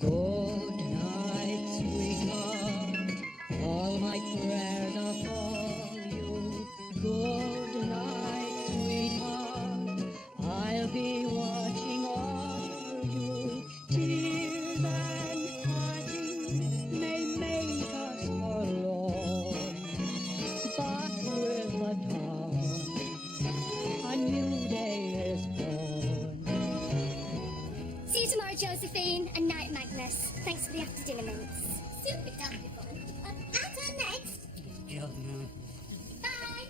Good night, sweetheart. All my prayers are for you. Good night, sweetheart. I'll be watching over you. Tears and parting may make us forlorn, but with the dawn, a new day is born. See you tomorrow, Josephine, and night, Magnus. Thanks for the after-dinner mints. Super delightful. Atta next. God, no. Bye.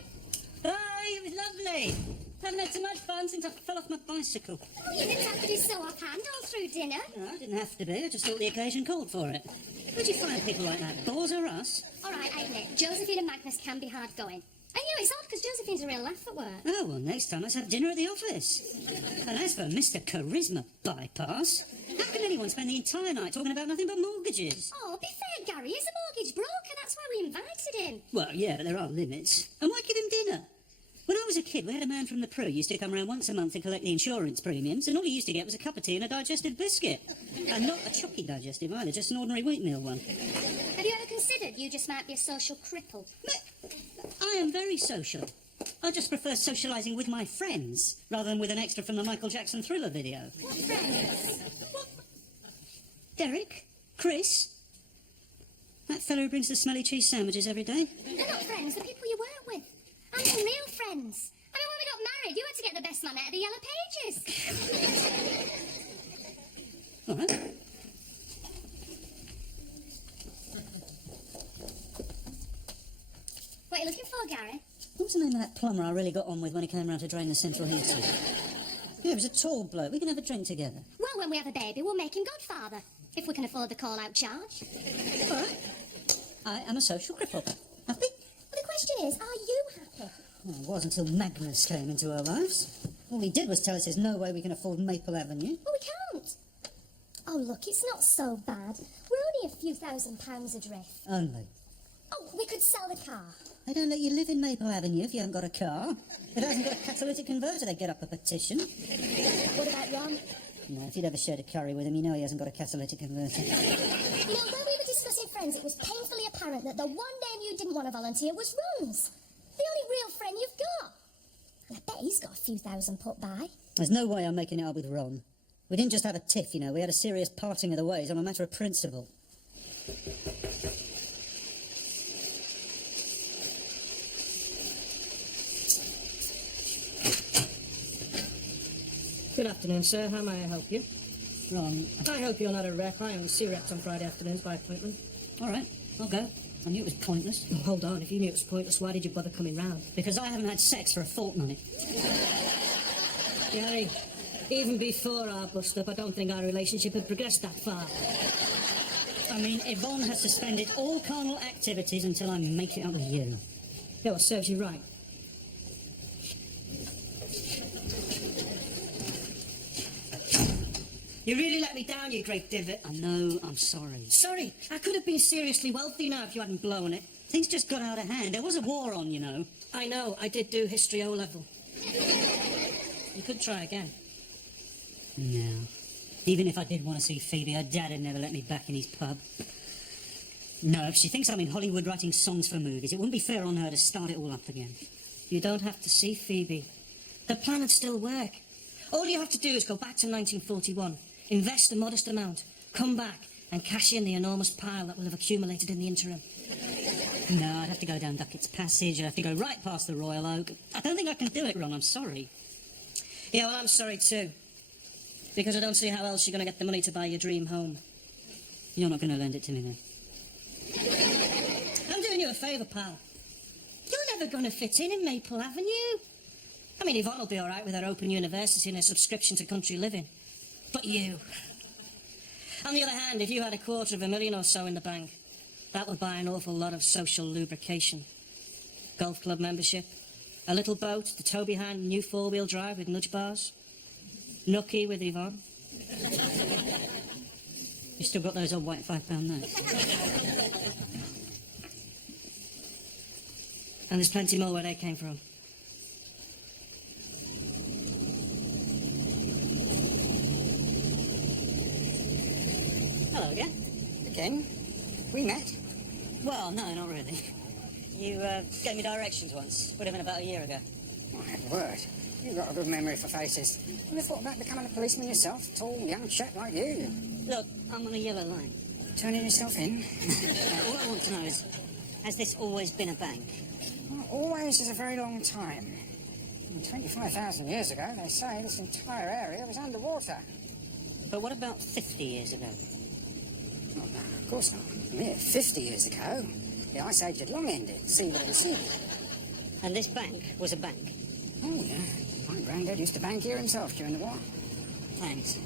Bye, it was lovely. Haven't had so much fun since I fell off my bicycle. You didn't have to do so offhand all through dinner. No, I didn't have to be. I just thought the occasion called for it. Where'd you find people like that? Bores or us? All right, I admit, Josephine and Magnus can be hard going. And you know, it's odd because Josephine's a real laugh at work. Oh, well, next time let's have dinner at the office. And as for Mr. Charisma Bypass, how can anyone spend the entire night talking about nothing but mortgages? Oh, be fair, Gary. He's a mortgage broker. That's why we invited him. Well, yeah, but there are limits. And why give him dinner? When I was a kid, we had a man from the Prue who used to come around once a month and collect the insurance premiums, and all he used to get was a cup of tea and a digestive biscuit. And not a chocky digestive either, just an ordinary wheatmeal one. Have you ever considered you just might be a social cripple? I am very social. I just prefer socialising with my friends, rather than with an extra from the Michael Jackson Thriller video. What friends? What? Derek? Chris? That fellow who brings the smelly cheese sandwiches every day? They're not friends, the people you work with. I mean, real friends. I mean, when we got married, you had to get the best man out of the Yellow Pages. All right. What are you looking for, Gary? What was the name of that plumber I really got on with when he came round to drain the central heating? Yeah, he was a tall bloke. We can have a drink together. Well, when we have a baby, we'll make him godfather. If we can afford the call-out charge. All right. I am a social cripple. Happy? Well, the question is, are you happy? Well, it was until Magnus came into our lives. All he did was tell us there's no way we can afford Maple Avenue. Well, we can't. Oh, look, it's not so bad. We're only a few £1,000s adrift. Only. Oh, we could sell the car. They don't let you live in Maple Avenue if you haven't got a car. If it hasn't got a catalytic converter, they get up a petition. What about Ron? No, if you'd ever shared a curry with him, you know he hasn't got a catalytic converter. You know, when we were discussing friends, it was painfully apparent that the one name you didn't want to volunteer was Ron's. The only real friend you've got. And I bet he's got a few thousand put by. There's no way I'm making it up with Ron. We didn't just have a tiff, you know. We had a serious parting of the ways on a matter of principle. Good afternoon, sir. How may I help you? Ron. I hope you're not a rep. I only see reps on Friday afternoons by appointment. All right, I'll go. I knew it was pointless. Oh, hold on. If you knew it was pointless, why did you bother coming round? Because I haven't had sex for a fortnight. Gary, even before our bust-up, I don't think our relationship had progressed that far. I mean, Yvonne has suspended all carnal activities until I make it up with you. Yeah, well, serves you right. You really let me down, you great divot. I know, I'm sorry. Sorry, I could have been seriously wealthy now if you hadn't blown it. Things just got out of hand. There was a war on, you know. I know, I did do history O-level. You could try again. No. Even if I did want to see Phoebe, her dad would never let me back in his pub. No, if she thinks I'm in Hollywood writing songs for movies, it wouldn't be fair on her to start it all up again. You don't have to see Phoebe. The plan would still work. All you have to do is go back to 1941, invest a modest amount, come back and cash in the enormous pile that will have accumulated in the interim. No, I'd have to go down Duckett's Passage. I'd have to go right past the Royal Oak. I don't think I can do it, Ron. I'm sorry. Yeah, well, I'm sorry too. Because I don't see how else you're going to get the money to buy your dream home. You're not going to lend it to me, then? I'm doing you a favour, pal. You're never going to fit in Maple Avenue. I mean, Yvonne will be all right with her open university and her subscription to country living. But you... On the other hand, if you had $250,000 or so in the bank, that would buy an awful lot of social lubrication. Golf club membership, a little boat, the tow behind, new four-wheel drive with nudge bars, nookie with Yvonne. You still got those old white £5 notes? And there's plenty more where they came from. Hello again. Again? We met? Well, no, not really. You gave me directions once. Would have been about a year ago. My word. You've got a good memory for faces. You ever thought about becoming a policeman yourself? Tall, young chap like you. Look, I'm on a yellow line. Turning yourself in? All I want to know is, has this always been a bank? Well, always is a very long time. 25,000 years ago, they say this entire area was underwater. But what about 50 years ago? Oh, no, of course not. Yeah, 50 years ago, the Ice Age had long ended. Sea level sea. And this bank was a bank? Oh, yeah. My granddad used to bank here himself during the war. Thanks.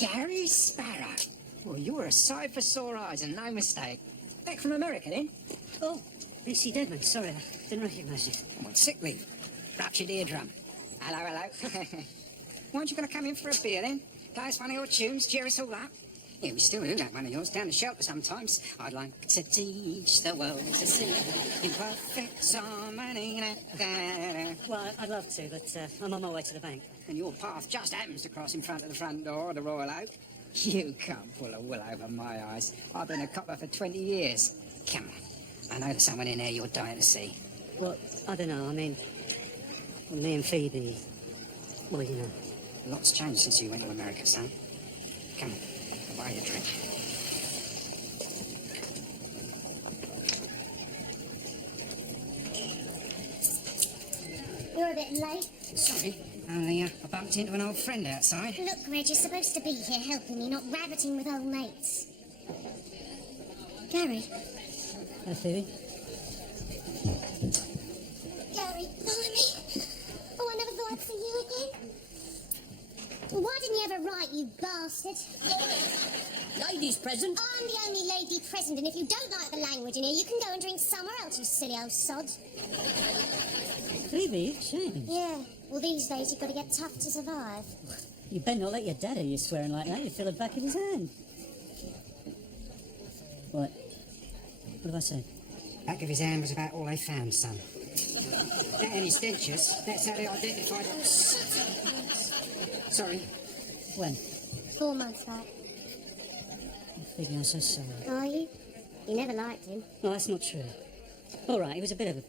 Gary Sparrow. Well, you're a sight for sore eyes and no mistake. Back from America, then? Oh, BC Deadman. Sorry, I didn't recognise you. I'm on sick leave. Ruptured eardrum. Hello, hello. Weren't you going to come in for a beer, then? Play us one of your tunes, cheer us all up? Yeah, we still do that one of yours down the shelter sometimes. I'd like to teach the world to sing in perfect harmony. Well, I'd love to, but I'm on my way to the bank. And your path just happens to cross in front of the front door of the Royal Oak. You can't pull a wool over my eyes. I've been a copper for 20 years. Come on. I know there's someone in there you're dying to see. Well, I don't know. I mean, me and Phoebe, well, you know. A lot's changed since you went to America, son. Come on, I'll buy you a drink. You're a bit late. Sorry, only I bumped into an old friend outside. Look, Reg, you're supposed to be here helping me, not rabbiting with old mates. Gary. Hello, Phoebe. Gary, follow me. Oh, I never thought I'd see you again. Why didn't you ever write, you bastard? Ladies present. I'm the only lady present, and if you don't like the language in here, you can go and drink somewhere else, you silly old sod. Phoebe, you've changed. Yeah, well, these days you've got to get tough to survive. You better not let your dad hear you swearing like that. You feel the back of his hand. What? What have I said? Back of his hand was about all they found, son. Not any dentures. That's how they identified us. Sorry. When? 4 months back. Phoebe, I'm so sorry. Are you? You never liked him. No, that's not true. All right, he was a bit of a...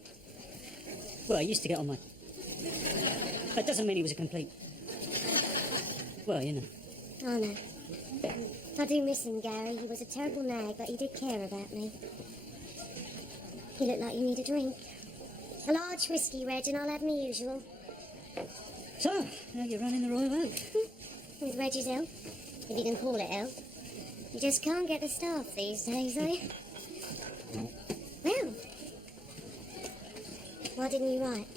Well, I used to get on my... That doesn't mean he was a complete... Well, you know. Oh, no. I do miss him, Gary. He was a terrible nag, but he did care about me. You look like you need a drink. A large whiskey, Reg, and I'll have my usual. So, now you're running the Royal Oak. With Reggie's help, if you can call it help. You just can't get the staff these days, eh? Well, why didn't you write?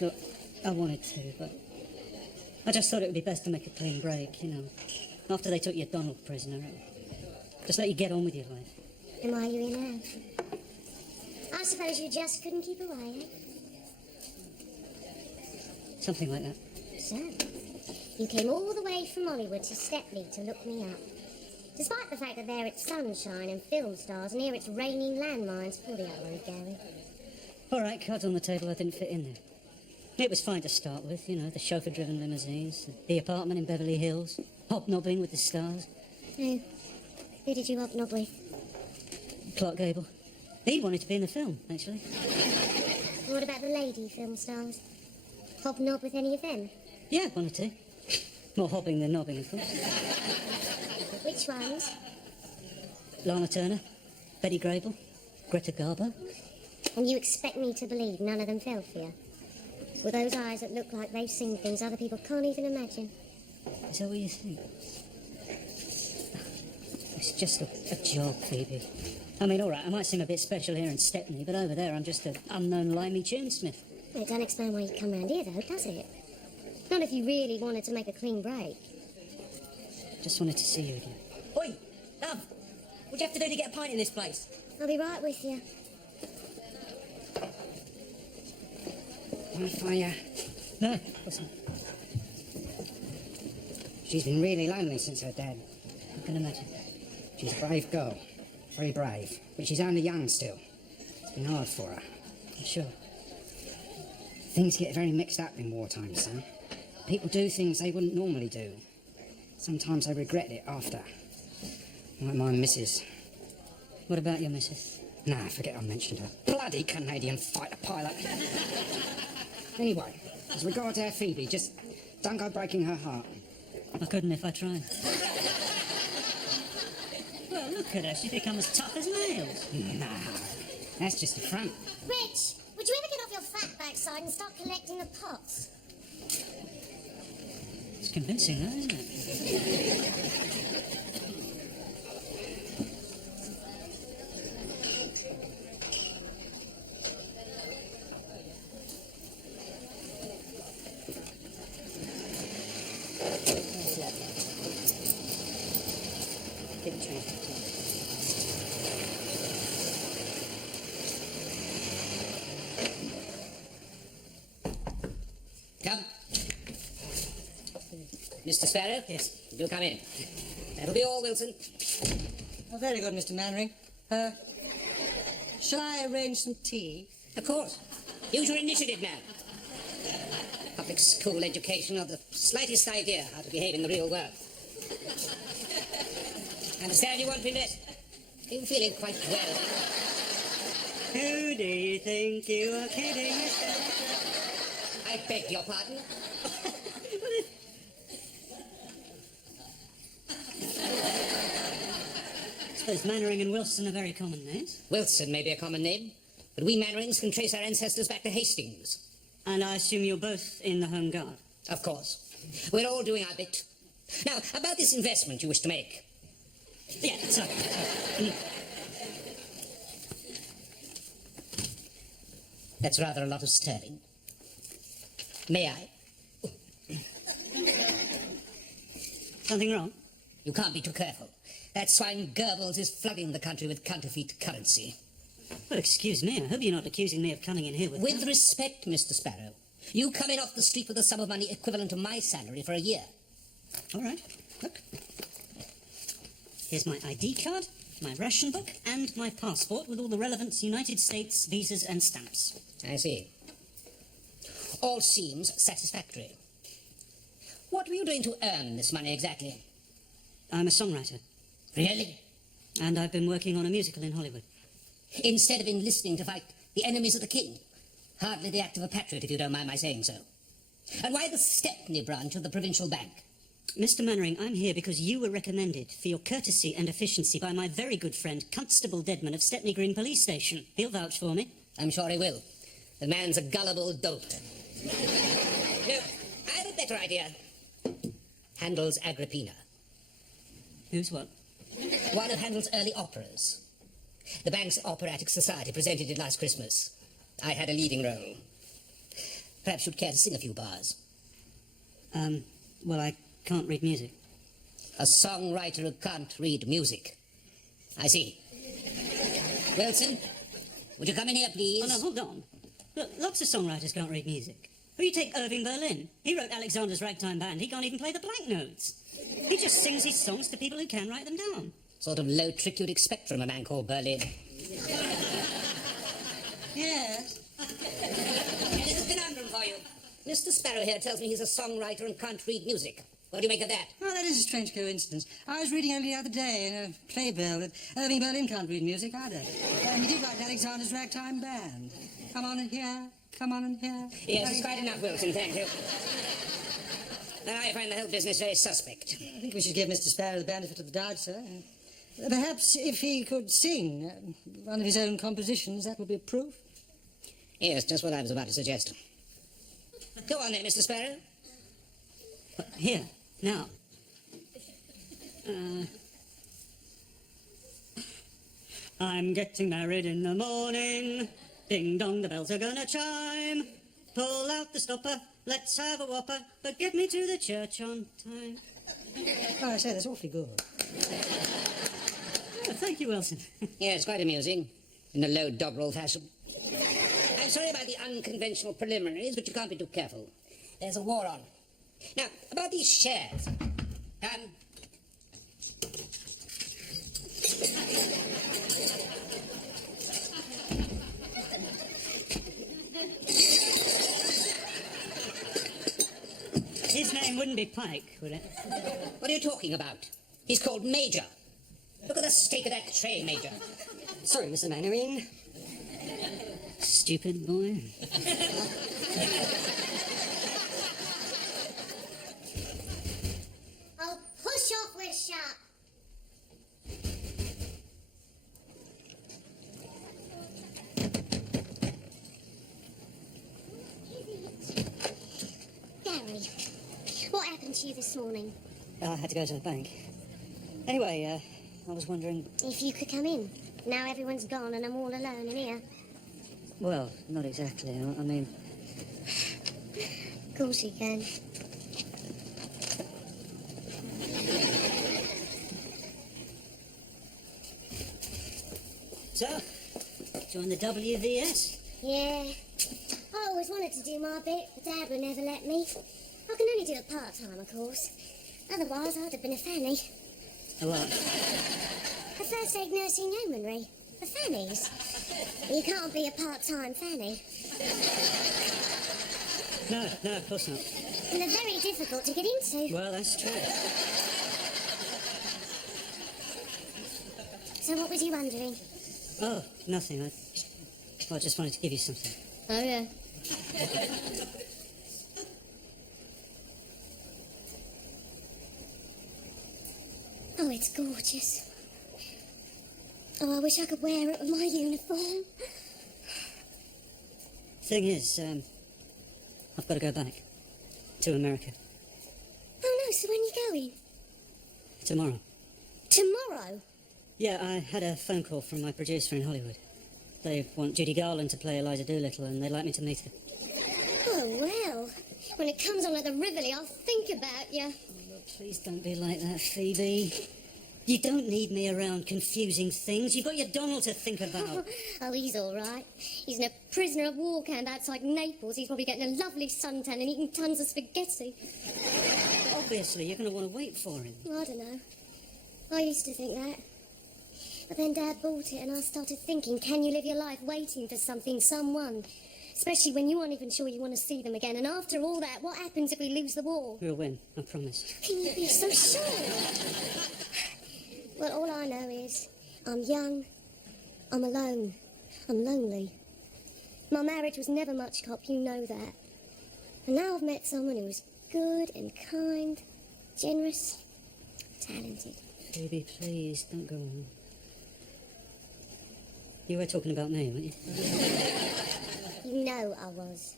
Look, I wanted to, but... I just thought it would be best to make a clean break, you know. After they took your Donald prisoner. Just let you get on with your life. And why are you here now? I suppose you just couldn't keep away, eh? Something like that. So, you came all the way from Hollywood to Stepney to look me up. Despite the fact that there it's sunshine and film stars, and here it's raining landmines. Pull the other road, Gary. All right, cards on the table, I didn't fit in there. It was fine to start with, you know, the chauffeur-driven limousines, the apartment in Beverly Hills, hobnobbing with the stars. Who did you hobnob with? Clark Gable. He wanted to be in the film, actually. What about the lady film stars? Hobnob with any of them? Yeah, one or two. More hobbing than nobbing, of course. Which ones? Lana Turner, Betty Grable, Greta Garbo. And you expect me to believe none of them fell for you? With those eyes that look like they've seen things other people can't even imagine. Is that what you think? It's just a job, Phoebe. I mean, all right, I might seem a bit special here in Stepney, but over there I'm just an unknown limey tunesmith. It don't explain why you come round here, though, does it? Not if you really wanted to make a clean break. Just wanted to see you again. Oi, love, what do you have to do to get a pint in this place? I'll be right with you. Mind if I, No, what's that? She's been really lonely since her dad. I can imagine. She's a brave girl. Very brave. But she's only young still. It's been hard for her. I'm sure. Things get very mixed up in wartime, son. People do things they wouldn't normally do. Sometimes they regret it after. Like my missus. What about your missus? Nah, forget I mentioned her. Bloody Canadian fighter pilot. Anyway, as regards our Phoebe, just don't go breaking her heart. I couldn't if I tried. Well, look at her. She's become as tough as nails. Nah, that's just a front. Rich, would you ever get off your fat backside and start collecting the pots? It's convincing, though, isn't it? Give it to me. Come. Mr. Sparrow? Yes. Do come in. That'll be all, Wilson. Oh, very good, Mr. Mannering. Shall I arrange some tea? Of course. Use your initiative now. Public school education of the slightest idea how to behave in the real world. Understand you want to invest? Are you feeling quite well? Who do you think you are kidding, Mr. I beg your pardon. I suppose Mannering and Wilson are very common names. Wilson may be a common name, but we Mannerings can trace our ancestors back to Hastings. And I assume you're both in the Home Guard. Of course. We're all doing our bit. Now, about this investment you wish to make. Yeah, sorry. That's rather a lot of sterling. May I? Something wrong? You can't be too careful. That swine Goebbels is flooding the country with counterfeit currency. Well, excuse me. I hope you're not accusing me of coming in here with... With respect, Mr. Sparrow, you come in off the street with a sum of money equivalent to my salary for a year. All right. Look. Here's my ID card, my ration book, and my passport with all the relevant United States visas and stamps. I see. All seems satisfactory. What were you doing to earn this money exactly? I'm a songwriter, Really? and I've been working on a musical in Hollywood. Instead of enlisting to fight the enemies of the king. Hardly the act of a patriot, if you don't mind my saying so. And why the Stepney branch of the provincial bank? Mr. Mannering, I'm here because you were recommended for your courtesy and efficiency by my very good friend, Constable Deadman of Stepney Green Police Station. He'll vouch for me. I'm sure he will. The man's a gullible dolt. No, I have a better idea. Handel's Agrippina. Who's what? One of Handel's early operas. The bank's operatic society presented it last Christmas. I had a leading role. Perhaps you'd care to sing a few bars. Well, I can't read music. A songwriter who can't read music. I see. Wilson, would you come in here, please? Oh, no, hold on. Look, lots of songwriters can't read music. Well, you take Irving Berlin. He wrote Alexander's Ragtime Band. He can't even play the blank notes. He just sings his songs to people who can write them down. Sort of low trick you'd expect from a man called Berlin. Yes. There's a conundrum for you. Mr. Sparrow here tells me he's a songwriter and can't read music. What do you make of that? Oh, that is a strange coincidence. I was reading only the other day in a playbill that Irving Berlin can't read music either. He did write Alexander's Ragtime Band. Come on in here, come on in here. Yes, it's quite enough, Wilson, thank you. Now, I find the whole business very suspect. I think we should give Mr. Sparrow the benefit of the doubt, sir. Perhaps if he could sing one of his own compositions, that would be a proof. Yes, just what I was about to suggest. Go on then, Mr. Sparrow. Here, now. I'm getting married in the morning. Ding dong, the bells are gonna chime. Pull out the stopper, let's have a whopper, but get me to the church on time. Oh, I say, that's awfully good. Oh, thank you, Wilson. Yeah, it's quite amusing, in a low Dobrel fashion. I'm sorry about the unconventional preliminaries, but you can't be too careful. There's a war on. Now, about these shares. His name wouldn't be Pike, would it? What are you talking about? He's called Major. Look at the state of that tray, Major. Sorry, Mr. Mainwaring. Stupid boy. Oh, push off with sharp. Gary, what happened to you this morning? I had to go to the bank. Anyway, I was wondering... If you could come in. Now everyone's gone and I'm all alone in here. Well, not exactly. I mean... Of course you can. So, join the WVS? Yeah. I always wanted to do my bit, but Dad would never let me. I can only do it part-time, of course. Otherwise, I'd have been a fanny. A what? A first aid nursing yeomanry. The fannies. You can't be a part-time fanny. No, of course not. And they're very difficult to get into. Well, that's true. So what was you wondering? Oh, nothing. I just wanted to give you something. Oh, yeah. Oh, it's gorgeous. Oh, I wish I could wear it with my uniform. Thing is, I've got to go back. To America. Oh, no, so when are you going? Tomorrow. Tomorrow? Yeah, I had a phone call from my producer in Hollywood. They want Judy Garland to play Eliza Doolittle, and they'd like me to meet her. Oh, well. When it comes on at the Rivoli, I'll think about you. Oh, please don't be like that, Phoebe. You don't need me around confusing things. You've got your Donald to think about. Oh, he's all right. He's in a prisoner of war camp outside Naples. He's probably getting a lovely suntan and eating tons of spaghetti. But obviously, you're going to want to wait for him. I don't know. I used to think that. But then Dad bought it and I started thinking, can you live your life waiting for something, someone? Especially when you aren't even sure you want to see them again. And after all that, what happens if we lose the war? We'll win, I promise. Can you be so sure? Well, all I know is I'm young, I'm alone, I'm lonely. My marriage was never much cop, you know that. And now I've met someone who is good and kind, generous, talented. Phoebe, please, don't go on. You were talking about me, weren't you? You know I was.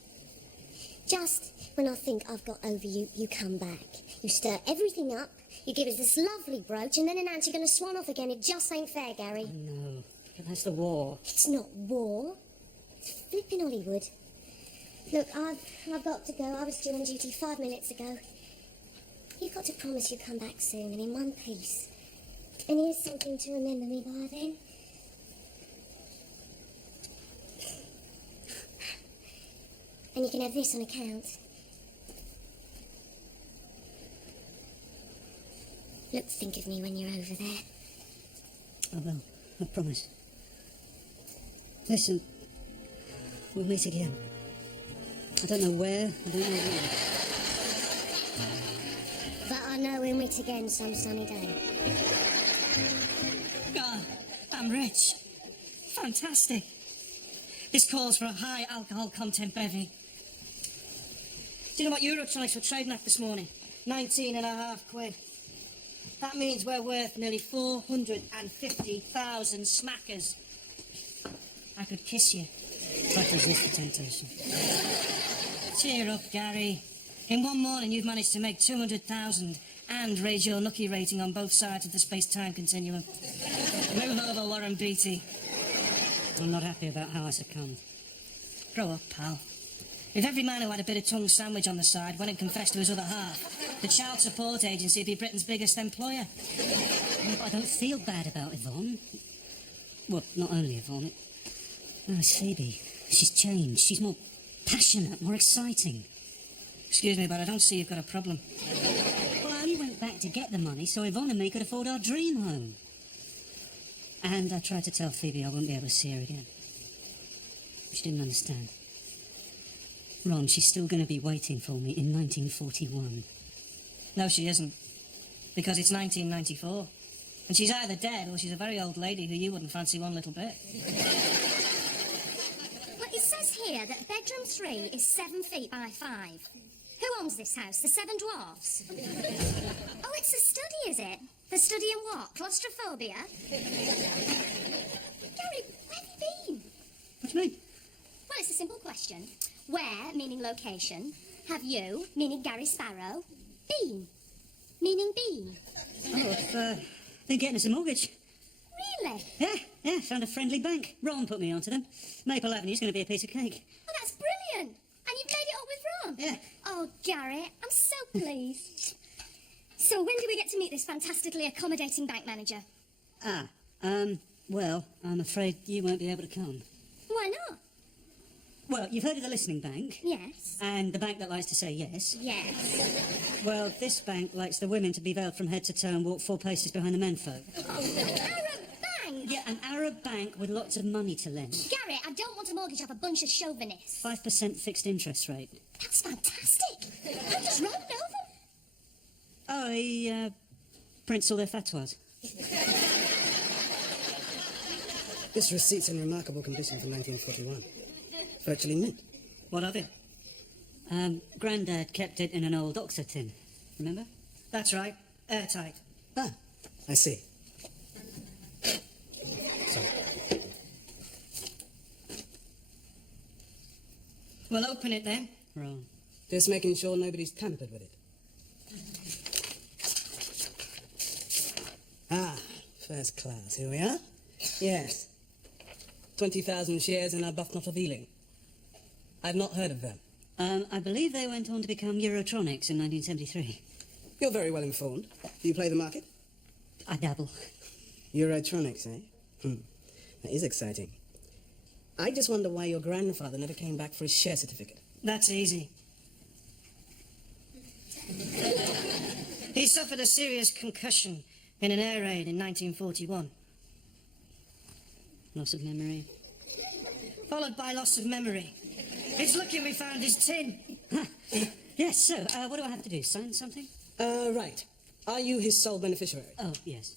Just when I think I've got over you, you come back. You stir everything up, you give us this lovely brooch, and then an you're going to swan off again. It just ain't fair, Gary. Oh, no, but that's the war. It's not war. It's flipping Hollywood. Look, I've got to go. I was due on duty 5 minutes ago. You've got to promise you'll come back soon and in one piece. And here's something to remember me by then. And you can have this on account. Look, think of me when you're over there. I will, I promise. Listen, we'll meet again. I don't know where, I don't know when. But I know we'll meet again some sunny day. God, I'm rich. Fantastic. This calls for a high alcohol content bevy. Do you know what Eurochoice were trading at this morning? 19.5 quid. That means we're worth nearly 450,000 smackers. I could kiss you. But resist the temptation. Cheer up, Gary. In one morning, you've managed to make 200,000 and raise your Nucky rating on both sides of the space-time continuum. Move over, Warren Beatty. I'm not happy about how I succumbed. Grow up, pal. If every man who had a bit of tongue sandwich on the side went and confessed to his other half, the child support agency would be Britain's biggest employer. But I don't feel bad about Yvonne. Well, not only Yvonne. It's Phoebe. She's changed. She's more passionate, more exciting. Excuse me, but I don't see you've got a problem. Well, I only went back to get the money so Yvonne and me could afford our dream home. And I tried to tell Phoebe I wouldn't be able to see her again. She didn't understand. Ron, she's still going to be waiting for me in 1941. No, she isn't. Because it's 1994. And she's either dead or she's a very old lady who you wouldn't fancy one little bit. Well, it says here that bedroom 3 is 7 feet by 5. Who owns this house? The Seven Dwarfs? Oh, it's a study, is it? The study in what? Claustrophobia? Gary, where have you been? What do you mean? Well, it's a simple question. Where, meaning location, have you, meaning Gary Sparrow, been? Meaning been? Oh, I've been getting us a mortgage. Really? Yeah, found a friendly bank. Ron put me onto them. Maple Avenue's going to be a piece of cake. Oh, that's brilliant. And you've made it up with Ron? Yeah. Oh, Gary, I'm so pleased. So when do we get to meet this fantastically accommodating bank manager? Well, I'm afraid you won't be able to come. Why not? Well, you've heard of the listening bank? Yes. And the bank that likes to say yes. Yes. Well, this bank likes the women to be veiled from head to toe and walk 4 paces behind the menfolk. Oh, an Arab bank? Yeah, an Arab bank with lots of money to lend. Gary, I don't want to mortgage off a bunch of chauvinists. 5% fixed interest rate. That's fantastic. How does Ron know them? Oh, he prints all their fatwas. This receipt's in remarkable condition for 1941. Virtually mint. What of it? Grandad kept it in an old Oxo tin. Remember? That's right. Airtight. Ah, I see. Sorry. Well, open it then. Wrong. Just making sure nobody's tampered with it. Ah, first class. Here we are. Yes. 20,000 shares in Arbuthnot of Ealing. I've not heard of them. I believe they went on to become Eurotronics in 1973. You're very well informed. Do you play the market? I dabble. Eurotronics, eh? That is exciting. I just wonder why your grandfather never came back for his share certificate. That's easy. He suffered a serious concussion in an air raid in 1941. Loss of memory. Followed by loss of memory. It's lucky we found his tin. Yes, so, what do I have to do? Sign something? Right. Are you his sole beneficiary? Oh, yes.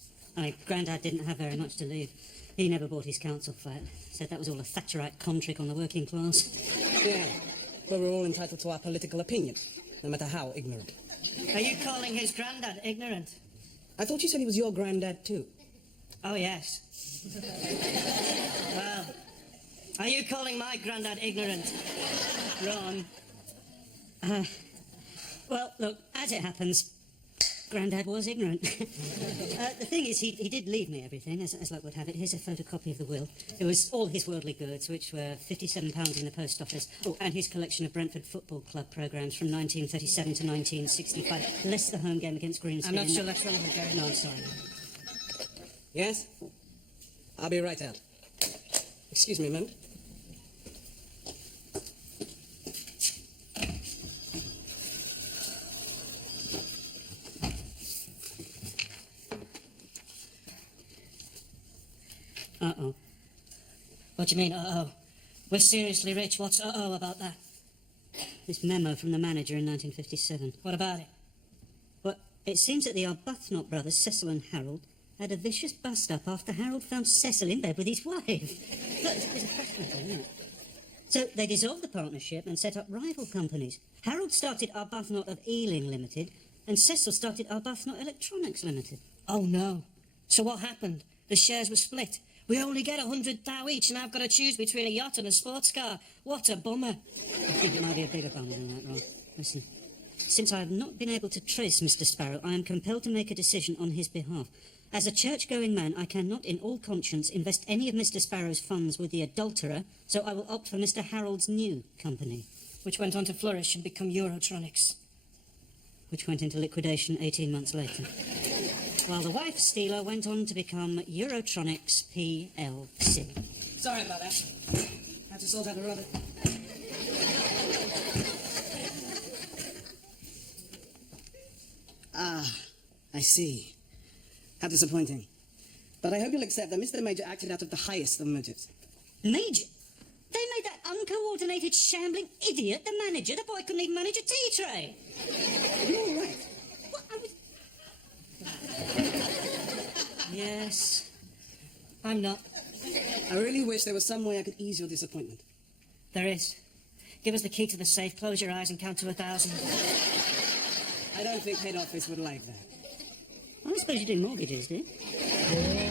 Grandad didn't have very much to leave. He never bought his council flat. Said that was all a Thatcherite con trick on the working class. Yeah. Well, we're all entitled to our political opinion, no matter how ignorant. Are you calling his granddad ignorant? I thought you said he was your granddad, too. Oh, yes. Well, are you calling my granddad ignorant? Wrong. Well, look, as it happens, Grandad was ignorant. The thing is, he did leave me everything, as luck would have it. Here's a photocopy of the will. It was all his worldly goods, which were £57 in the post office. Oh, and his collection of Brentford Football Club programmes from 1937 to 1965, less the home game against Greenspan. I'm not sure that's relevant, Gary. No, I'm sorry. Yes? I'll be right out. Excuse me a moment. Uh-oh. What do you mean, uh-oh? We're seriously rich. What's uh-oh about that? This memo from the manager in 1957. What about it? Well, it seems that the Arbuthnot brothers, Cecil and Harold, had a vicious bust-up after Harold found Cecil in bed with his wife. Look, it's a fascinating, isn't it? So they dissolved the partnership and set up rival companies. Harold started Arbuthnot of Ealing Limited, and Cecil started Arbuthnot Electronics Limited. Oh, no. So what happened? The shares were split. We only get 100 thou each, and I've got to choose between a yacht and a sports car. What a bummer. I think it might be a bigger bummer than that, Ron. Listen, since I have not been able to trace Mr. Sparrow, I am compelled to make a decision on his behalf. As a church-going man, I cannot, in all conscience, invest any of Mr. Sparrow's funds with the adulterer, so I will opt for Mr. Harold's new company. which went on to flourish and become Eurotronics. Which went into liquidation 18 months later. While the wife stealer went on to become Eurotronics PLC. Sorry about that. Had to sort out the rubber. Ah, I see. How disappointing. But I hope you'll accept that Mr. Major acted out of the highest of motives. Major? They made that uncoordinated, shambling idiot the manager. The boy couldn't even manage a tea tray. You're all right. What? Yes. I'm not. I really wish there was some way I could ease your disappointment. There is. Give us the key to the safe, close your eyes and count to 1,000. I don't think head office would like that. I suppose you do mortgages, do you?